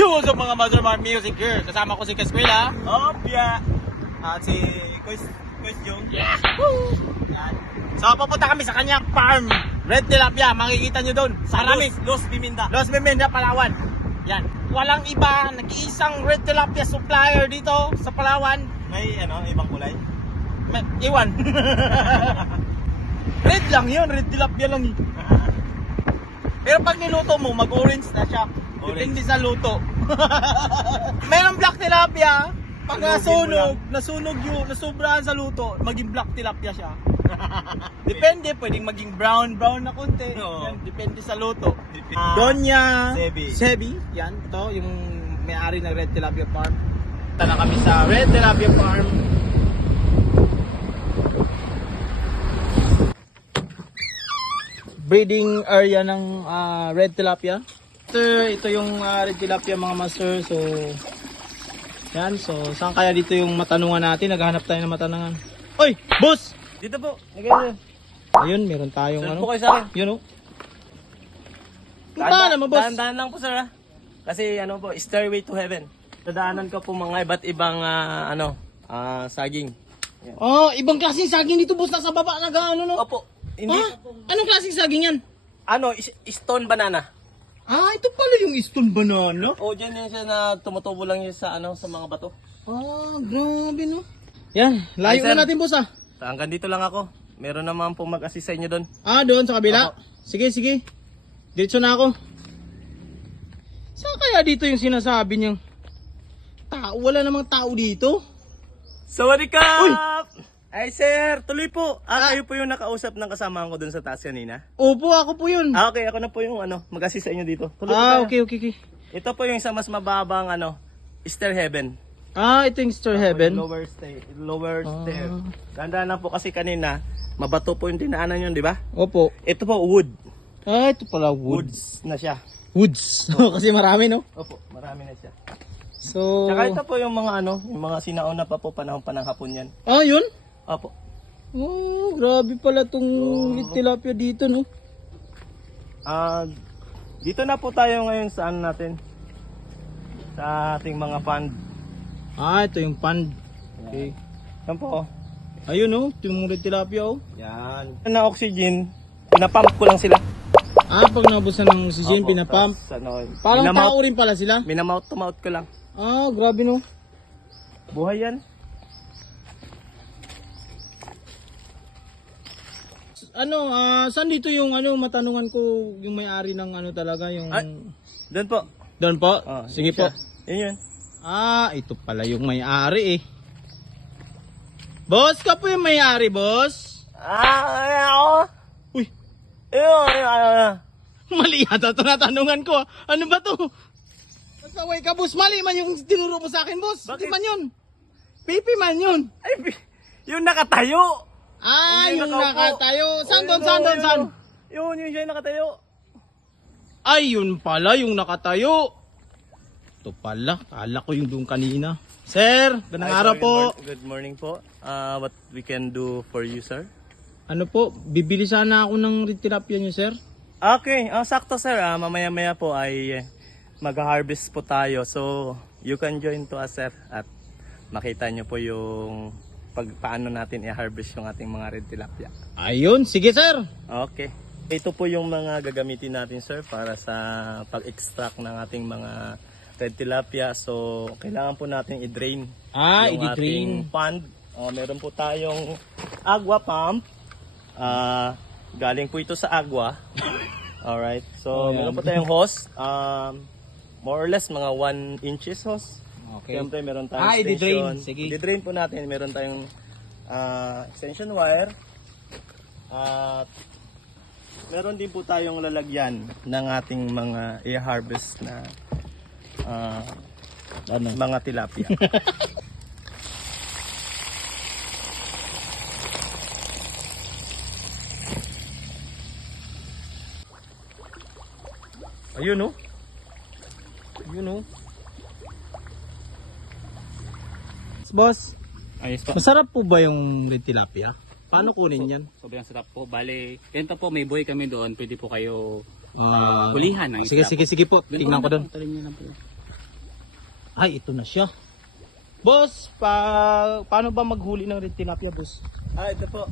Yo, sa mga Master Mar Music here. Kasama ko si Kaskwela. Opya! At si Quiz Jung. Yeah! Woo! Yan. So, pupunta kami sa kanyang farm. Red Tilapia. Makikita nyo doon. Marami. Los Biminda. Los Biminda, Palawan. Yan. Walang iba. Nag-iisang Red Tilapia supplier dito sa Palawan. May ibang kulay. Iwan. Red lang yun. Red Tilapia lang yun. Pero pag niluto mo, mag-orange na siya. Depende sa luto. Mayroong black tilapia. Pag nasunog yun, nasubrahan sa luto, maging black tilapia siya. Depende, pwedeng maging brown na konti. Oo. Yan, depende sa luto. Donya Sebi. Yan, ito yung may-ari ng Red Tilapia Farm. Punta na kami sa Red Tilapia Farm. Breeding area ng Red Tilapia. Ito yung Red Tilapia mga master. So yan, so saan kaya dito yung matanungan natin? Naghahanap tayo ng matanungan. Oy, boss! Dito po. Nagano. Ayun, meron tayong Sir ano. po kayo sa akin. Yun oh. Punta naman, boss. Dahan-dahan lang po sir ha. Kasi po, Stairway to Heaven. Dadaanan ko po mga iba't ibang saging. Yan. Oh, ibang klaseng saging dito, boss. Nasa baba nag-ano no. Opo. Hindi Anong klaseng saging yan? stone banana. Ah, ito pala yung stone banana. O dyan yan siya na tumutubo lang yun sa sa mga bato. Ah, grabe no. Yan, layo Ay, sir. na natin, boss ah. Hanggang dito lang ako. Meron naman pong mag-assist sa inyo doon. Ah, doon sa kabila? Opo. Sige. Diretso na ako. Saan kaya dito yung sinasabi niyang tao? Wala namang tao dito. Sawadikap! Ay sir, tuloy po. Kayo po yung nakausap ng kasama ko doon sa taas kanina. Opo, ako po yun. Okay, ako na po yung mag-assist sa inyo dito. Tuloy po tayo. Okay. Ito po yung sa mas mababang Stair Heaven. Ah, ito yung Star Heaven. Lower stair. Ganda na po kasi kanina, mabato po yung dinaanan yun, di ba? Opo. Ito po wood. Ah, ito pala wood. Woods na siya. Woods. Kasi marami, no? Opo, marami na siya. So... Tsaka ito po yung mga yung mga sinauna pa po panahon pa ng hapon yan. Ah, yun? Opo. Oh, grabe pala tong tilapia dito, no? Dito na po tayo ngayon sa natin. Sa ating mga pond. Ah, ito yung pond. Okay. Yan po. Ayun, no? Ito yung red tilapia, oh. Yan. Na oxygen, pinapump ko lang sila. Ah, pag nabusan ng oxygen, Opo, pinapump. tapos, Parang minamount- tao rin pala sila. Minamount to mouth ko lang. Ah, grabe, no? Buhay yan. Saan dito yung matanungan ko yung may-ari ng talaga yung... Doon po. Doon po? Sige Yun siya. po. Yun. Ah, ito pala yung may-ari eh. Boss, ka po yung may-ari, boss? Ako. Uy, Ayun. mali yata ito natanungan ko. Ano ba to? Nasaway ka, boss. Mali man yung tinuro mo sa akin, boss. Bakit? Di man yun. Pipi man yun. Ay, yung nakatayo. Ah, Hindi yung nakaupo. nakatayo. Saan doon? Yun siya yung nakatayo. Ay, yun pala yung nakatayo. Ito pala. Kala ko yung doon kanina. Sir, ganang araw po. Good morning po. What we can do for you, sir? Ano po, bibili sana ako ng red tilapia niyo, sir. Okay, sakto sir. Mamaya-maya po ay mag-harvest po tayo. So, you can join to us, sir. At makita nyo po yung paano natin i-harvest yung ating mga red tilapia. Ayun, sige, sir. Okay. Ito po yung mga gagamitin natin, sir, para sa pag-extract ng ating mga red tilapia. So, kailangan po natin i-drain yung i-drain. ating pond. Meron po tayong agua pump. Galing po ito sa agua. Alright. So, meron po tayong hose. More or less mga 1 inches hose. Okay. Siyempre, meron tayong i-drain. extension. Sige. I-drain po natin. Meron tayong extension wire. At meron din po tayong lalagyan ng ating mga i-harvest na mga tilapia. Ayun oh. Boss, Ayos po. masarap po ba yung red tilapia? Paano kunin yan? Sobrang sarap po. Bale, ganito po, may buhay kami doon. Pwede po kayo Ah, hulihan ng sige, isda sige, sige po. Ganito Tingnan ko na doon. po, talim niyo na po. Ay, ito na siya. Boss, paano ba maghuli ng red tilapia, boss? Ito po.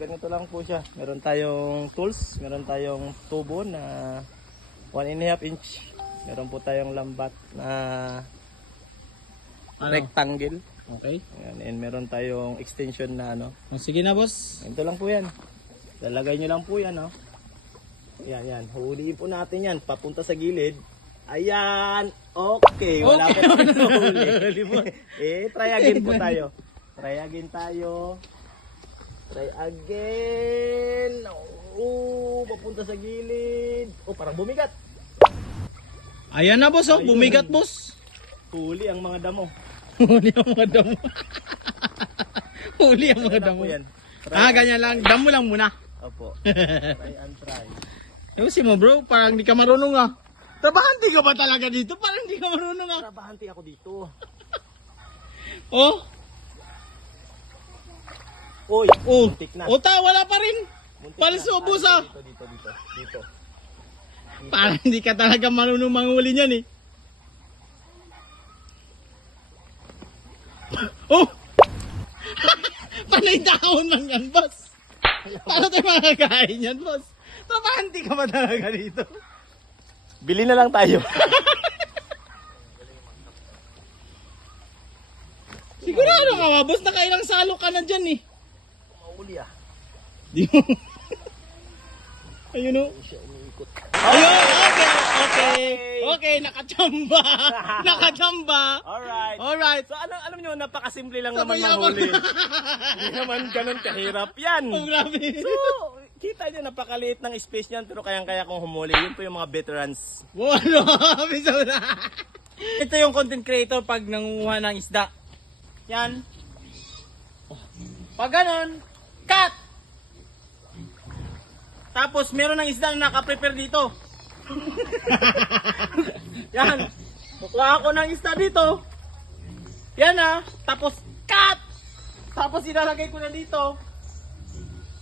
Ganito lang po siya. Meron tayong tools, meron tayong tubo na 1.5 inch. Meron po tayong lambat na rectangle. Okay. Ayan, and meron tayong extension na ano. Sige na, boss. Ito lang po yan. Lalagay nyo lang po yan, oh. Yan. Huliin po natin yan. Papunta sa gilid. Ayan. Okay. Wala pa tayo huli. Try again po tayo. Try again tayo. Try again. Papunta sa gilid. Parang bumigat. Ayan na, boss. Ayun. Bumigat, boss. Huli ang mga damo. Huli ang mga damo. Huli ang mga Try lang damo. po yan. Ganyan lang. Damo lang muna. Opo. Try and try. Ewan mo, bro. Parang di ka marunong, ah. Trabahante ka ba talaga dito? Parang di ka marunong, ah. Trabahante ako dito. Oh. Uy, Oh. muntik na. Wala pa rin. Muntik Palso, na. boss, ah. Dito. Parang di ka talaga marunong manghuli niyan, eh. Oh! Panay dahon lang yan, boss. Paano tayo makakain yan, boss? Trabahante ka ba talaga dito? Bili na lang tayo. Sigurado ka ba, boss? Nakailang salo ka na dyan, eh. Mahuli ah. Di mo. Ayun, oh. Ayun, okay, nakachamba. Nakachamba. Alright. So alam nyo, napakasimple lang naman Sabayabang. mahuli. Hindi naman ganun kahirap yan. Oh, grabe. So, kita nyo, napakaliit ng space niyan, pero kayang-kaya kong humuli. Yun po yung mga veterans. Ano? Ito yung content creator pag nanguha ng isda. Yan. Pag ganon, cut! Tapos meron ng isda na naka-prepare dito. Yan. Kukuha ako ng isda dito. Yan ah. Tapos cut! Tapos ilalagay ko na dito.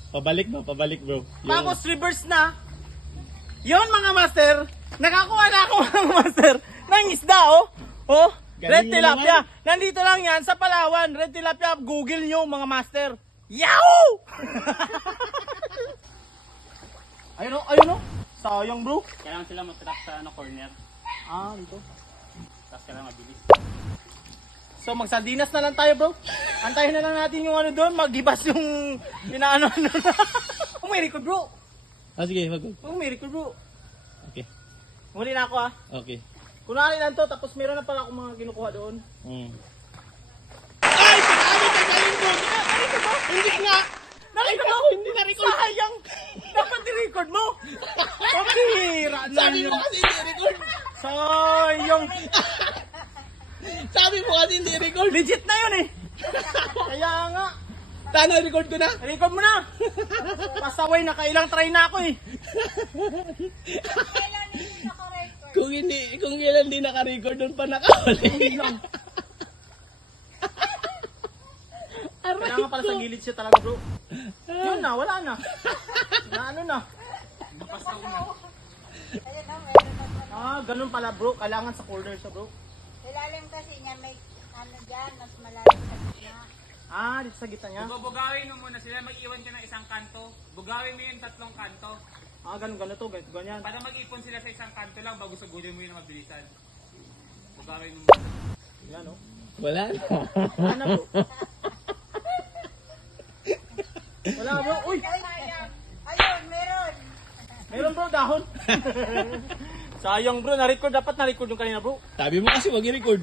Pabalik bro. Tapos reverse na. Yon mga master. Nakakuha na ako mga master ng isda oh. Oh, red tilapia. Nandito lang yan sa Palawan. Red tilapia. Google nyo mga master. Yahoo! Ayun o. Sayang bro. Kailangan sila mag-track sa corner. Dito. Tapos kailangan mabilis. So magsardinas na lang tayo bro. Antayin na lang natin yung ano doon. Magibas yung inaano na. May record bro. Sige, May record bro. Okay. Muli na ako ah. Okay. Kunwari lang to. Tapos meron na pala akong mga kinukuha doon. Ay! Pagkakali bro! Nakita mo? Hindi nga! Nakita mo? Hindi na-record. Sayang! Dapat i-record mo! Pambihira na Sabi mo kasi hindi record. Sayang! Sabi mo kasi hindi record. Legit na yun eh! Kaya nga! Sana record ko na. Record mo na! Pasaway, nakailang try na ako eh! Kung kailan di naka-record doon pa nakahuli. Kailangan pala sa gilid siya talaga bro. Yun na, wala na. Ano na. Ganun pala bro. Kailangan sa corner siya bro. Ilalim kasi niya may ano dyan, mas malalim sa gitna. Dito sa gitna niya. Bugawin mo muna sila, mag-iwan ka ng isang kanto. Bugawin mo yung 3 kanto. Ganun to, ganyan. Para mag-ipon sila sa isang kanto lang bago sagulin mo yun ng mabilisan. Bugawin mo muna. Yan oh. Wala na. Ano bro? Wala bro. Uy! Ayun, meron. Meron bro, dahon. Sayang bro, na-record. Dapat na-record yung kanina bro. Sabi mo kasi wag i-record.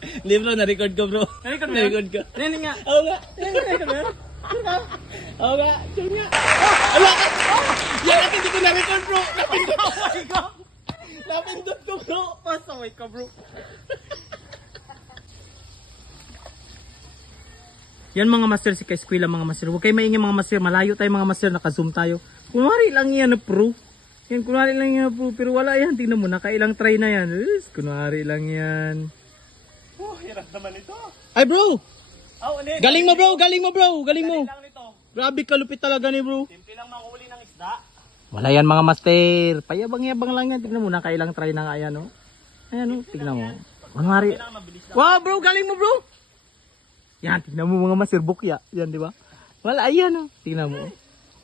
Hindi bro, na-record ko bro. Na-record mo Na-record ko. Yan nga. Oo nga. Na-record mo yan? Oo nga. Sure nga. Wala ka. Yan at hindi ko na-record bro. Pasaway ka. Napindot ko bro. Pasaway ka bro. Yan mga master, si Kaeskwela mga master. Huwag kayo maingay mga master. Malayo tayo mga master. Naka-zoom tayo. Kunwari lang yan na pro. Yan, kunwari lang yan na pro. Pero wala yan. Tingnan mo, nakailang try na yan. Kunwari lang yan. Hirap naman ito. Ay bro! Ulit. Galing mo bro! Galing mo bro! Galing mo! Lang nito. Grabe kalupit talaga ni bro. Simple lang manghuli ng isda. Wala yan mga master. Payabang-yabang lang yan. Tignan mo, nakailang try na nga yan, no? Ayan, no? Tignan mo. Manwari. Wow, bro, galing mo, bro. Yan, tignan mo mga master, bukya. Yan, di ba? Wala, ayan, no? Tignan mo.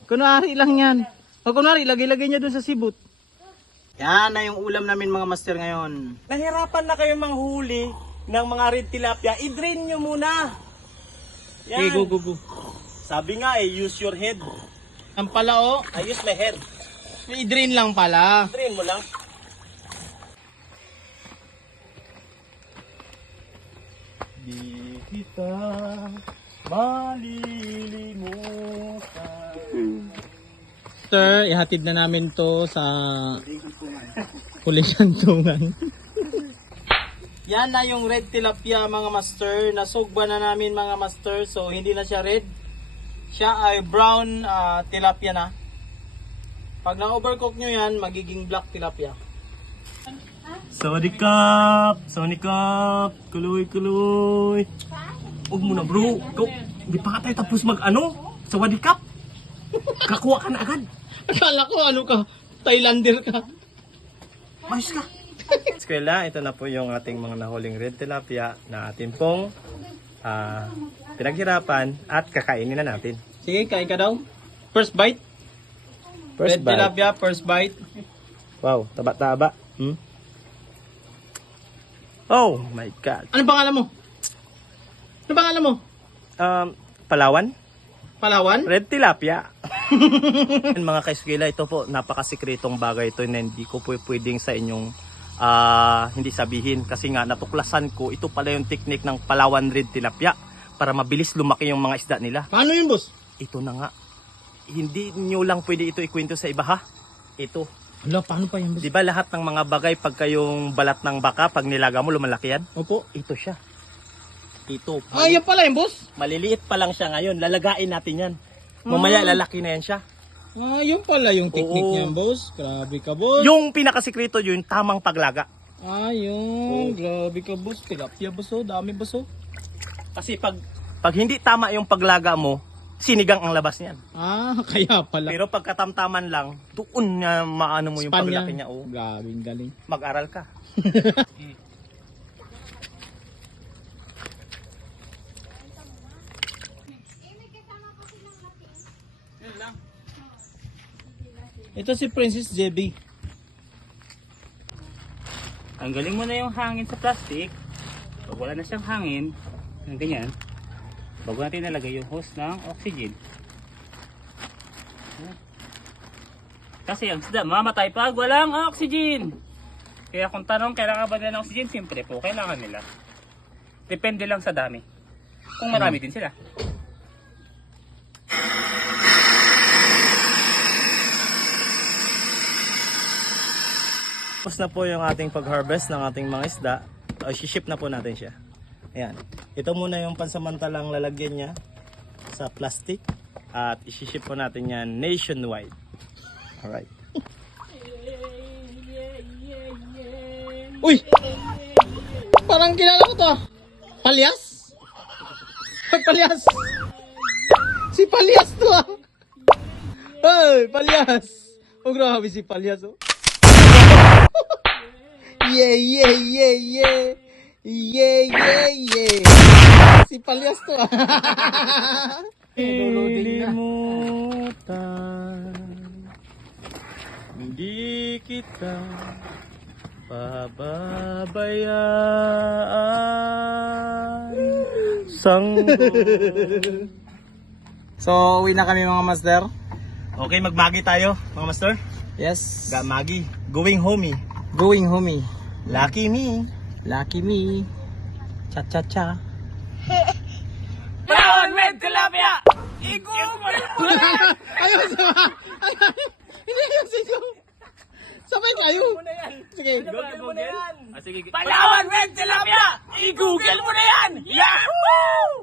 Kunwari lang yan. O kunwari, lagay-lagay niya dun sa sibot. Yan na yung ulam namin mga master ngayon. Nahirapan na kayo manghuli ng mga red tilapia, i-drain nyo muna. Yan. Okay, go, go, go. Sabi nga use your head. Ang pala, oh. I use my head. I-drain lang pala. Drain mo lang. Di kita malilimutan. Sir, ihatid na namin to sa Kulikantungan. Yan na yung red tilapia mga master. Nasugba na namin mga master. So hindi na siya red. Siya ay brown tilapia na. Pag na-overcook nyo yan, magiging black tilapia. Sonic Cup! Sonic Cup! Kuloy, kuloy! Huwag mo na bro! Hindi pa ka tayo tapos mag-ano? Sa Wadi Cup! Kakuha ka na agad! Akala ko ano ka, Thailander ka. Mayos ka! Eskwela, ito na po yung ating mga nahuling red tilapia na atin pong pinaghirapan at kakainin na natin. Sige, kain ka daw. First bite. First Red tilapia, first bite. Wow, taba-taba. Oh my God. Ano pangalan mo? Ano pangalan mo? Palawan? Palawan? Red tilapia. Mga kaeskwela, ito po napakasikretong bagay ito na hindi ko po pwedeng sa inyong hindi sabihin kasi nga natuklasan ko ito pala yung technique ng Palawan red tilapia para mabilis lumaki yung mga isda nila. Paano yun, boss? Ito na nga. Hindi nyo lang pwede ito ikwento sa iba ha. Ito. Ala, paano pa yun, boss? Di ba lahat ng mga bagay pagka yung balat ng baka pag nilaga mo lumalaki yan? Opo. Ito siya. Ito. Ah, yan pala yun, boss? Maliliit pa lang siya ngayon. Lalagain natin yan. Mamaya lalaki na yan siya. Ah, yun pala yung technique Oo. niyan, boss. Grabe ka, boss. Yung pinakasikreto yun, tamang paglaga. Ah, yun. Grabe ka, boss. Tilapia, boss. Oh. Dami, boss. Oh. Kasi pag hindi tama yung paglaga mo, sinigang ang labas niyan. Ah, kaya pala. Pero pag katamtaman lang, doon nga maano mo yung Span paglaki yan. niya. Oh. Grabe, galing. Mag-aral ka. Ito si Princess JB. Tanggalin mo na yung hangin sa plastic. Pag wala na siyang hangin, ng ganyan, bago natin nalagay yung hose ng oxygen. Kasi ang isda mamatay pag walang oxygen. Kaya kung tanong, kailangan ba nila ng oxygen? Siyempre po, kailangan nila. Depende lang sa dami. Kung marami din sila. Tapos na po yung ating pag-harvest ng ating mga isda. I-ship na po natin siya. Ayan. Ito muna yung pansamantalang lalagyan niya sa plastic. At i-ship po natin yan nationwide. Alright. Uy! Parang kilala ko to. Palyas? Palyas! Si Palyas to ah! Hey, Palyas! Oh, grabe si Palyas oh. Yeah, yeah, yeah, yeah. Yeah, yeah, yeah. Si Palyas to ah. Lilimutan, hindi kita pababayaan. Sanggol. So, uwi na kami mga master. Okay, magmagi tayo, mga master. Yes. Magi. Going homey. Going homey. Lucky me. Lucky me. Cha-cha-cha. Palawan red tilapia! Ayun sa hindi ayusin ko. Sabay tayo. Sige. Google mo na yan! Palawan red tilapia! I-google mo na yan! Yahoo!